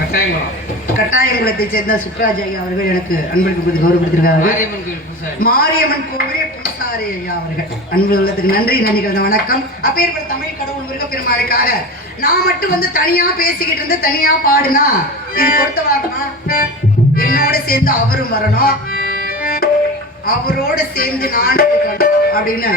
கட்டாயங்குளம் கட்டாயங்குளத்தை சேர்ந்த சுப்ராஜ் ஐயா அவர்கள் எனக்கு அன்பளிப்பு கொடுத்து கௌரவப்படுத்திருக்கார்கள் மாரியம்மன் கோவிலே பூசாரி ஐயா அவர்கள். அன்பு உள்ளத்துக்கு நன்றி நன்றி கலந்த வணக்கம். அப்பேற்பட்ட தமிழ் கடவுள் முருகப்பெருமாளுக்காக நான் மட்டும் வந்து தனியா பேசிக்கிட்டு இருந்து தனியா பாடுனா? இது பொறுத்த வாக்குமா என்னோட சேர்ந்து அவரும் வரணும். அவரோட சேர்ந்து நானும் அப்படின்னு.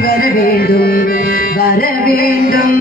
வர வேண்டும். வர வேண்டும்.